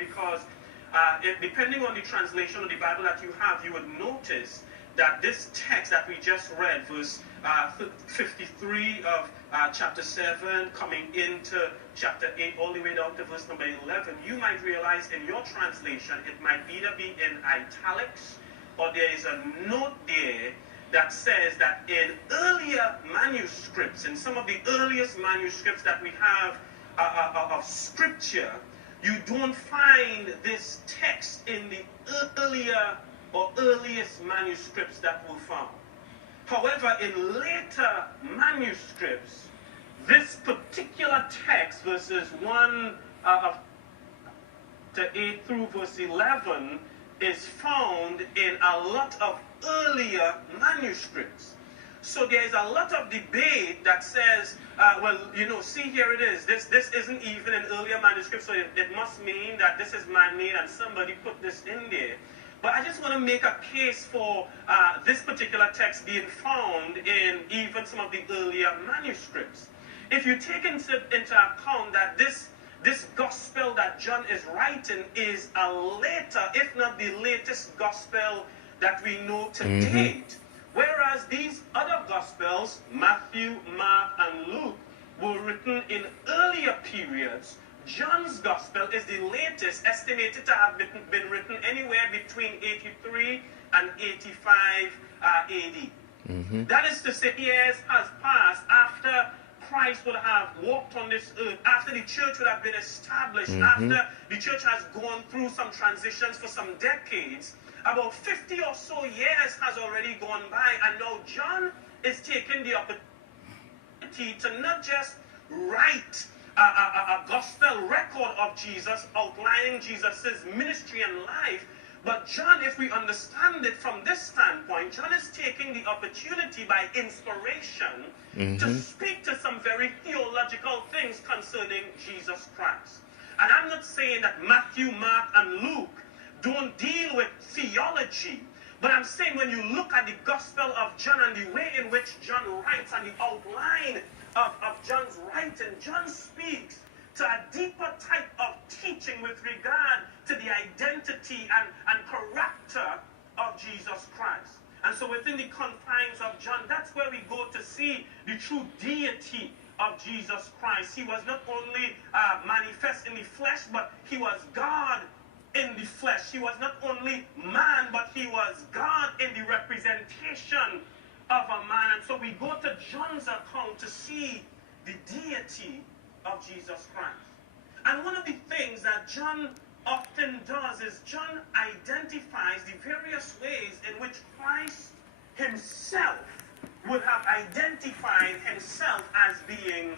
because depending on the translation of the Bible that you have, you would notice that this text that we just read, verse 53 of chapter 7, coming into chapter 8, all the way down to verse number 11, you might realize in your translation, it might either be in italics, or there is a note there that says that in earlier manuscripts, in some of the earliest manuscripts that we have of Scripture, you don't find this text in the earlier or earliest manuscripts that were found. However, in later manuscripts, this particular text, verses 1 to 8 through verse 11, is found in a lot of earlier manuscripts. So there is a lot of debate that says, well, you know, see, here it is. This isn't even an earlier manuscript, so it must mean that this is man-made and somebody put this in there. But I just want to make a case for this particular text being found in even some of the earlier manuscripts. If you take into account that this gospel that John is writing is a later, if not the latest gospel that we know to date, whereas these other gospels, Matthew, Mark, and Luke, were written in earlier periods, John's gospel is the latest, estimated to have been written anywhere between 83 and 85 AD. That is to say, years has passed after Christ would have walked on this earth, after the church would have been established, after the church has gone through some transitions for some decades. About 50 or so years has already gone by, and now John is taking the opportunity to not just write a gospel record of Jesus, outlining Jesus' ministry and life, but John, if we understand it from this standpoint, John is taking the opportunity by inspiration to speak to some very theological things concerning Jesus Christ. And I'm not saying that Matthew, Mark, and Luke don't deal with theology, but I'm saying when you look at the Gospel of John and the way in which John writes and the outline of John's writing, John speaks to a deeper type of teaching with regard to the identity and character of Jesus Christ. And so within the confines of John, that's where we go to see the true deity of Jesus Christ. He was not only manifest in the flesh, but he was God in the flesh. He was not only man, but he was God in the representation of a man. And so we go to John's account to see the deity of Jesus Christ. And one of the things that John often does is John identifies the various ways in which Christ himself would have identified himself as being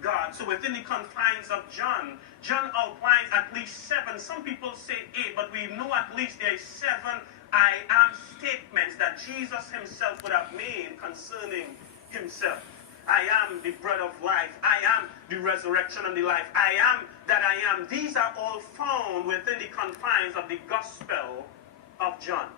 God. So within the confines of John, John outlines at least 7, some people say 8, but we know at least there is 7 I am statements that Jesus himself would have made concerning himself. I am the bread of life. I am the resurrection and the life. I am that I am. These are all found within the confines of the Gospel of John.